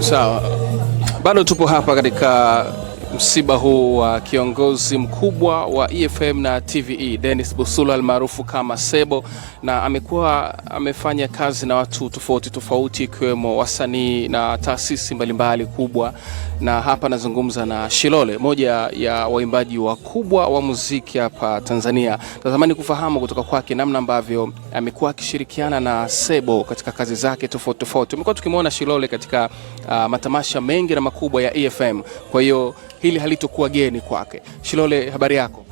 Sawa. Bado tupo hapa katika msiba huu wa kiongozi mkubwa wa EFM na TVE Dennis Busulu almaarufu kama Sebo, na amefanya kazi na watu tofauti tofauti ikiwemo wasanii na taasisi mbalimbali kubwa. Na hapa nazungumza na Shilole, moja ya waimbaji wakubwa wa muziki hapa Tanzania. Natamani kufahamu kutoka kwake namna ambavyo amekuwa akishirikiana na Sebo katika kazi zake tofauti tofauti. Tumekuwa tukimwona Shilole katika matamasha mengi na makubwa ya EFM. Kwa hiyo hili halitokuwa geni kwake. Shilole, habari yako?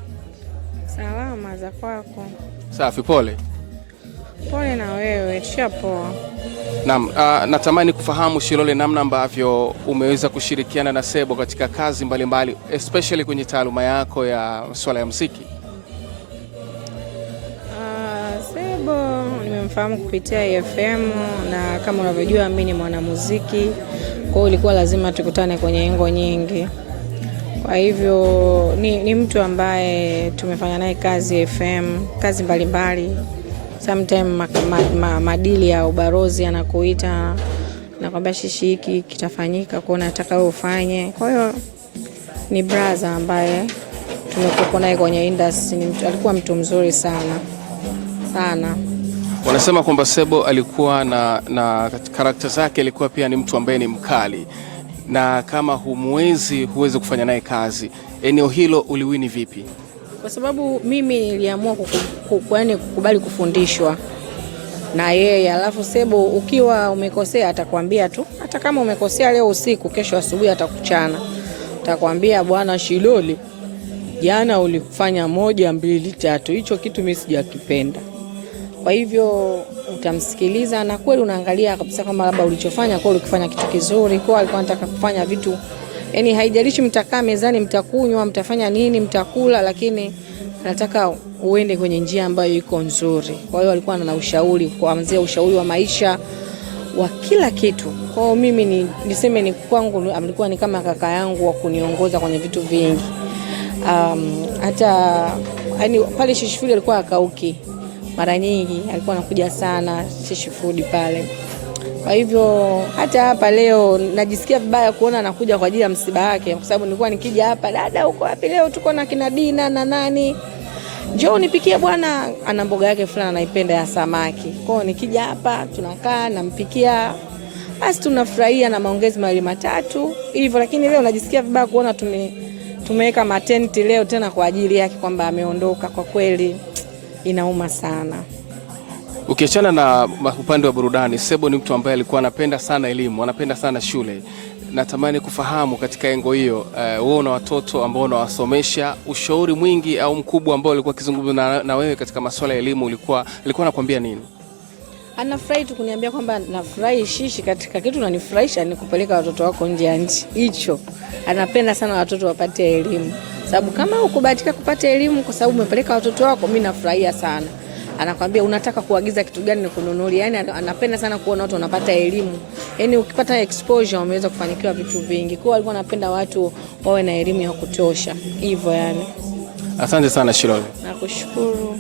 Salama, za kwako? Safi, pole. Pole na wewe, tushapoa. Naam, natamani kufahamu Shilole, namna ambavyo umeweza kushirikiana na Sebo katika kazi mbalimbali, especially kwenye taaluma yako ya swala ya muziki. Sebo nimemfahamu kupitia EFM, na kama unavyojua mimi ni mwanamuziki, kwa hiyo ilikuwa lazima tukutane kwenye engo nyingi. Kwa hivyo ni mtu ambaye tumefanya naye kazi EFM, kazi mbalimbali. Sometime madili ya ubarozi anakuita, nakwambia shishi hiki kitafanyika, kwa nataka wewe ufanye. Kwa hiyo ni brother ambaye tumekuwa naye kwenye industry. Alikuwa mtu mzuri sana sana. Wanasema kwamba Sebo alikuwa na karakta zake, alikuwa pia ni mtu ambaye ni mkali, na kama huwezi kufanya naye kazi. Eneo hilo uliwini vipi? Kwa sababu mimi niliamua kukubali kufundishwa na yeye. Alafu Sebo ukiwa umekosea atakwambia tu, hata kama umekosea leo usiku, kesho asubuhi atakuchana. Atakwambia, bwana Shilole, jana ulifanya 1 2 3, hicho kitu mimi sijakipenda. Kwa hivyo utamsikiliza, na kweli unaangalia kabisa kama labda ulichofanya kweli ukifanya kitu kizuri. Kwa alikuwa anataka kufanya vitu, yani haijalishi mtakaa mezani, mtakunywa, mtafanya nini, mtakula, lakini nataka uende kwenye njia ambayo iko nzuri. Kwa hiyo alikuwa na ushauri, kuanzia ushauri wa maisha, wa kila kitu. Kwa hiyo mimi niseme ni kwangu alikuwa ni kama kaka yangu wa kuniongoza kwenye vitu vingi. Hata yani pale Shishi Food alikuwa akauki. Mara nyingi alikuwa anakuja sana Shishi Food pale. Kwa hivyo hata hapa leo najisikia vibaya kuona anakuja kwa ajili ya msiba wake, kwa sababu nilikuwa nikija hapa, dada uko wapi leo, tuko na kina Dina na nani, njoo nipikie bwana, ana mboga yake fulani anaipenda ya samaki. Kwa hiyo nikija hapa tunakaa nampikia, basi tunafurahia na maongezi mawili matatu hivyo. Lakini leo najisikia vibaya kuona tumeweka matenti leo tena kwa ajili yake, kwamba ameondoka. Kwa kweli inauma sana. Ukiachana na upande wa burudani, Sebo ni mtu ambaye alikuwa anapenda sana elimu, anapenda sana shule. Natamani kufahamu katika engo hiyo, wewe una watoto ambao unawasomesha, ushauri mwingi au mkubwa ambao alikuwa akizungumza na wewe katika masuala ya elimu alikuwa anakuambia nini? Anafurahi tu kuniambia kwamba nafurahi Shishi, katika kitu unanifurahisha ni kupeleka watoto wako nje ya nchi. Hicho anapenda sana watoto wapate elimu, sababu kama ukubahatika kupata elimu kwa sababu umepeleka watoto wako, mimi nafurahia sana. Anakuambia unataka kuagiza kitu gani nikununulie. Yani anapenda sana kuona watu wanapata elimu. Yani ukipata exposure umeweza kufanikiwa vitu vingi. Kwa alikuwa anapenda watu wawe na elimu ya kutosha. Hivyo yani. Asante sana Shilole. Nakushukuru.